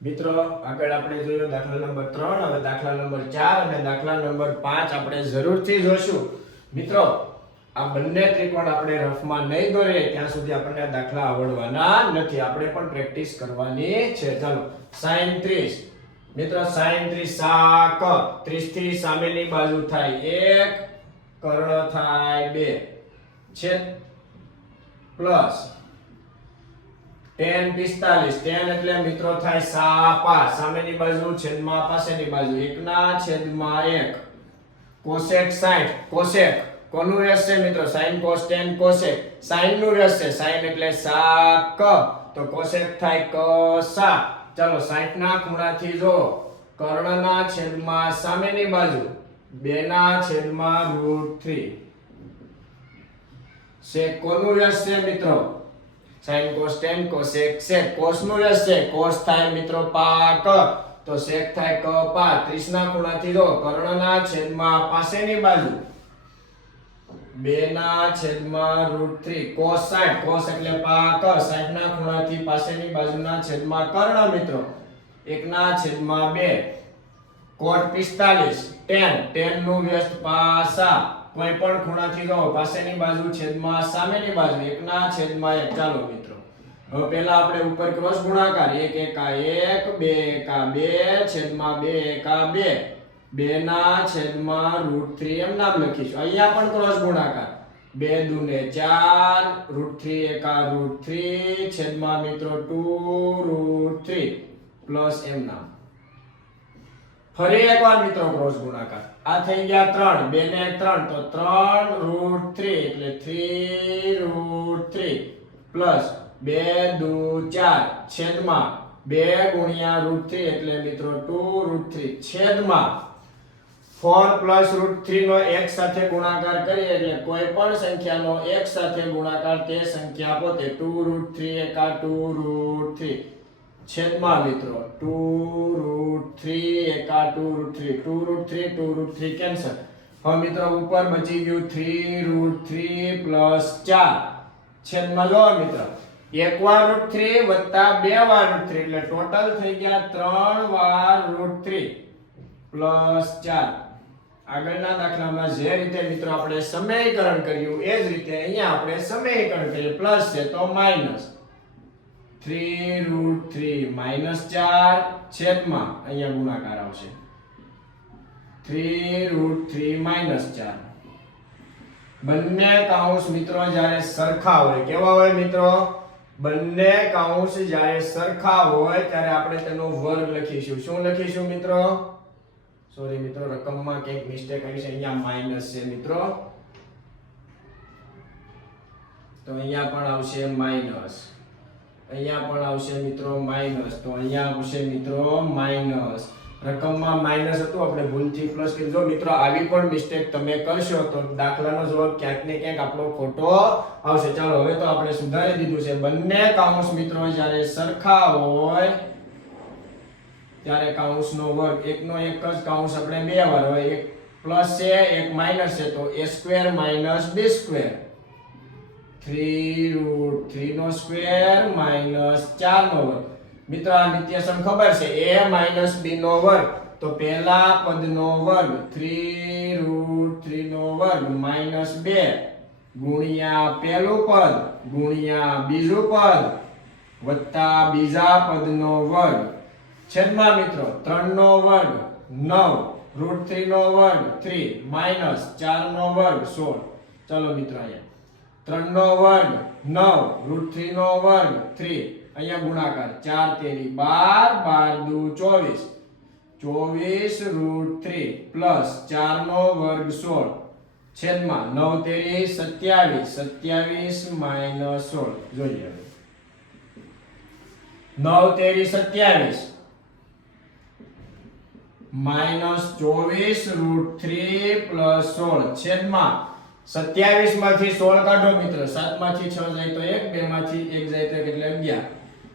મિત્રો આગળ આપણે જોયું દાખલા નંબર 3, હવે દાખલા નંબર 4 અને દાખલા નંબર 5 આપણે જરૂરથી જોશું. મિત્રો આ બંને ત્રિકોણ આપણે રફમાં નહીં દોરીએ ત્યાં સુધી આપણને આ દાખલા આવડવાના નથી. આપણે પણ પ્રેક્ટિસ કરવાની છે. ચાલો sin 30. મિત્રો sin 30 સાક 30 થી સામેની બાજુ થાય 1, કર્ણ થાય 2 છેદ પ્લસ tan 45. tan એટલે મિત્રો થાય સાપા, સામેની બાજુ છેદમાં પાસેની બાજુ 1/1 cosec 60. cosec કોનું વ્યસ્ત છે મિત્રો? sin cos tan cosec sin નું વ્યસ્ત છે. sin એટલે સાક તો cosec થાય કસા. ચાલો 60 ના ખૂણાથી જો કર્ણના છેદમાં સામેની બાજુ 2/√3 sec કોનું વ્યસ્ત છે મિત્રો? sin cos tan cosec sec cos નું વ્યસ્ત છે. cos થાય મિત્રો પાક તો sec થાય કપા. 30 ના ખૂણાથી જો કર્ણના છેદમાં પાસેની બાજુ 2/√3 cos 60 cos એટલે પાક 60 ના ખૂણાથી પાસેની બાજુના છેદમાં કર્ણ મિત્રો 1/2 cot 45 tan tan નું વ્યસ્ત પાસા કોઈ પણ ખૂણાથી જો પાસેની બાજુ છેદમાં સામેની બાજુ 1/1. ચાલો મિત્રો હવે પહેલા આપણે ઉપર ક્રોસ ગુણાકાર 1 એકા 1 2 એકા 2 છેદમાં 2 એકા 2 2/√3 એમ નામ લખીશું. અહીંયા પણ ક્રોસ ગુણાકાર 2 દુને 4 √3 એકા √3 છેદમાં મિત્રો 2√3 પ્લસ એમ નામ. ફરી એકવાર મિત્રો ક્રોસ ગુણાકાર આ થઈ ગયા 3 2 ને 3 તો 3√3 એટલે 3√3 પ્લસ 2 દુ 4 છેદમાં 2 ગુણ્યા √3 એટલે મિત્રો 2√3 છેદમાં 4 પ્લસ √3 નો એક સાથે ગુણાકાર કરીએ એટલે કોઈ પણ સંખ્યાનો એક સાથે ગુણાકાર તે સંખ્યા પોતે 2√3 એકા 2√3 છેદમાં મિત્રો 2√3 એકા 2√3 કેન્સલ. હવે મિત્રો ઉપર બચી ગયું 3√3 પ્લસ 4 છેદમાં લો મિત્રો એક વાર √3 વત્તા બે વાર √3 એટલે ટોટલ થઈ ગયા 3 વાર √3 પ્લસ 4. આગળના દાખલામાં જે રીતે મિત્રો આપણે સમીકરણ કર્યું એ જ રીતે અહીંયા આપણે સમીકરણ કરીએ. પ્લસ છે તો માઈનસ 3√3 માઈનસ 4 છેદમાં અહીંયા ગુણાકાર આવશે 3√3 માઈનસ 4. બંને કૌંસ મિત્રો જ્યારે સરખા હોય કેવા હોય મિત્રો? બંને કૌંસ જ્યારે સરખા હોય ત્યારે આપણે તેનો વર્ગ લખીશું. શું લખીશું મિત્રો? સોરી મિત્રો રકમમાં કંઈક મિસ્ટેક આવી છે. અહીંયા માઈનસ છે મિત્રો તો અહીંયા પણ આવશે માઈનસ. અહીંયા પણ આવશે મિત્રો માઈનસ તો અહીંયા આવશે મિત્રો માઈનસ. રકમમાં માઈનસ હતું આપણે ભૂલથી પ્લસ કરી. જો મિત્રો આવી પણ મિસ્ટેક તમે કરશો તો દાખલાનો જવાબ ક્યાંક ને ક્યાંક આપણો ખોટો આવશે. ચાલો હવે તો આપણે સુધારી દીધું છે. બંને કૌંસ મિત્રો જ્યારે સરખા હોય ત્યારે કૌંસનો વર્ગ એકનો એક જ કૌંસ આપણે બે વાર હોય. એક પ્લસ છે એક માઈનસ છે તો a² માઈનસ b². 3√3 નો સ્ક્વેર માઈનસ 4 નો વર્ગ. મિત્રો આ નિત્યસમ ખબર છે a માઈનસ b નો વર્ગ તો પહેલા પદનો વર્ગ 3√3 નો વર્ગ માઈનસ 2 ગુણ્યા પહેલું પદ ગુણ્યા બીજું પદ વત્તા બીજા પદનો વર્ગ છેદમાં મિત્રો 3 નો વર્ગ 9 √3 નો વર્ગ 3 માઈનસ 4 નો વર્ગ 16. ચલો મિત્રો અહીંયા 3 નો વર્ગ 9 √3 નો વર્ગ 3 અહીંયા ગુણાકાર 4 તેરી 12 12 દુ 24 √3 પ્લસ 4 નો વર્ગ 16 છેદમાં 9 તેરી 27 27 માઈનસ 16. જોઈએ 9 તેરી 27 માઈનસ 24 √3 પ્લસ 16 છેદમાં 27 માંથી 16 કાઢો મિત્રો. 7 માંથી 6 જાય તો 1 2 માંથી 1 જાય તો એટલે 11.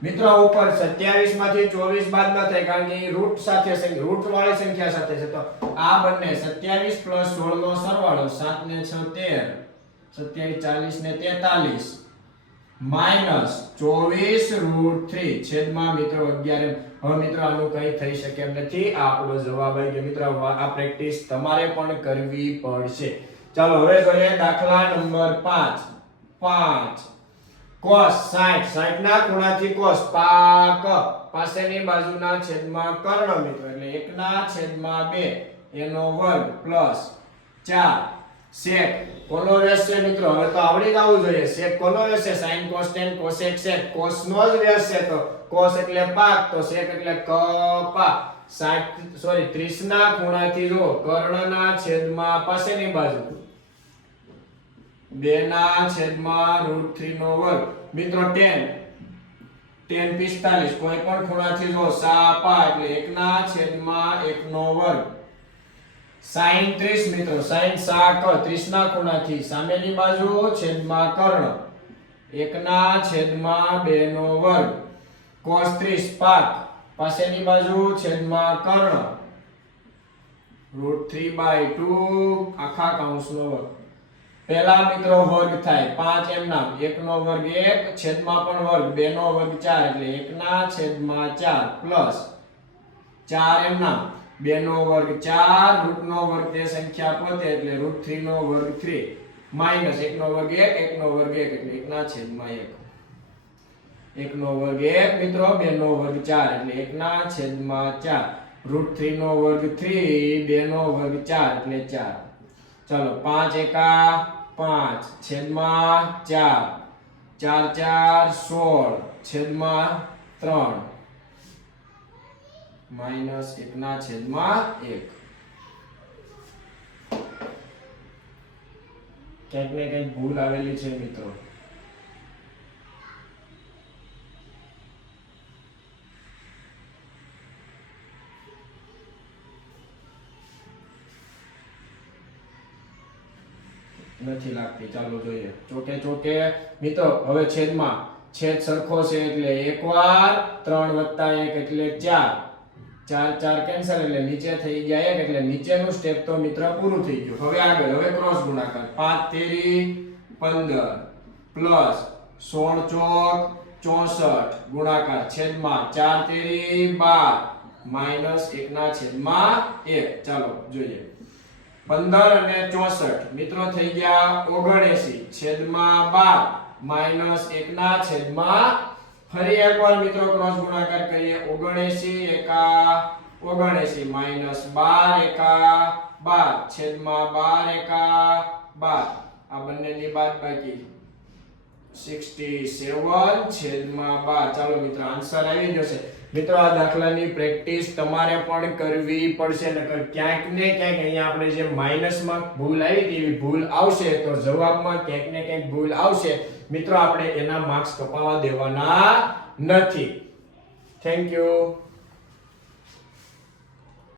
મિત્રો ઉપર 27 માંથી 24 બાદ ન થાય કારણ કે રૂટ સાથે રૂટ વાળી સંખ્યા સાથે છે તો આ બંને 27 પ્લસ 16 નો સરવાળો 7 ને 6 13 27 40 ને 43 માઈનસ 24√3 છેદમાં મિત્રો 11m. હવે મિત્રો આનું કઈ થઈ શકે એમ નથી. આ આપણો જવાબ આવી ગયો મિત્રો. આ પ્રેક્ટિસ તમારે પણ કરવી પડશે. ચાલો હવે જોઈએ દાખલા નંબર 5 cos 60 ના ખૂણાથી cos પાક પાસેની બાજુના છેદમાં કર્ણ મિત્રો એટલે 1/2 એનો વર્ગ પ્લસ 4 sec કોનો વ્યાસ છે મિત્રો? હવે તો આવડી જવું જોઈએ. sec કોનો વ્યાસ છે? sin cos tan cosec sec. cos નો જ વ્યાસ છે તો cos એટલે પાક તો sec એટલે કપા. 30 ના ખૂણાથી જો કર્ણના છેદમાં પાસેની બાજુ 2/√3 નો વર્ગ મિત્રો tan 45 કોઈ પણ ખૂણાથી જો સાપા એટલે 1/1 નો વર્ગ. sin 30 મિત્રો sin સાક 30 ના ખૂણાથી સામેની બાજુ છેદમાં કર્ણ 1/2 નો વર્ગ. cos 30 પાક પાસેની બાજુ છેદમાં કર્ણ √3/2 આખા કૌંસનો વર્ગ. પહેલા મિત્રો વર્ગ થાય 5 એમ નામ 1 નો વર્ગ 1 છેદમાં પણ વર્ગ 2 નો વર્ગ 4 એટલે 1/4 પ્લસ 4 એમ નામ 2 નો વર્ગ 4 રૂટ નો વર્ગ તે સંખ્યા પોતે એટલે √3 નો વર્ગ 3 માઈનસ 1 નો વર્ગ 1 1 નો વર્ગ 1 એટલે 1/1 1 નો વર્ગ 1 મિત્રો 2 નો વર્ગ 4 એટલે 1/4 √3 નો વર્ગ 3 2 નો વર્ગ 4 એટલે 4. ચાલો 5 એકા 5 છેદમાં 4 4 4 16 છેદમાં 3 માઈનસ 1/1. ક્યાંક ને ક્યાંક ભૂલ આવેલી છે મિત્રો. નથી લાગતી. ચાલો જોઈએ ચોકે મિત્રો. હવે છેદમાં છેદ સરખો છે એટલે એક વાર 3 + 1 એટલે 4 4 કેન્સલ એટલે નીચે થઈ ગયા 1 એટલે નીચેનું સ્ટેપ તો મિત્ર પૂરું થઈ ગયું. હવે આગળ હવે ક્રોસ ગુણાકાર 5 * 3 = 15 પ્લસ 16 * 64 ગુણાકાર છેદમાં 4 * 3 = 12 માઈનસ 1/1. ચાલો જોઈએ 15 અને 64 મિત્રો થઈ ગયા 79 છેદમાં 12 માઈનસ 1/. ફરી એકવાર મિત્રો ક્રોસ ગુણાકાર કરીએ 79 એકા 79 માઈનસ 12 એકા 12 છેદમાં 12 એકા 12 આ બંનેની બાદબાકી 67 છેદમાં 12. ચાલો મિત્રો આન્સર આવી જશે. મિત્રો આ દાખલાની પ્રેક્ટિસ તમારે પણ કરવી પડશે નકર ક્યાંક ને ક્યાંક અહીંયા આપણે જે માઈનસમાં ભૂલ આવી હતી એવી ભૂલ આવશે તો જવાબમાં ક્યાંક ને ક્યાંક ભૂલ આવશે મિત્રો. આપણે એના માર્ક્સ કપાવવા દેવાના નથી. Thank you.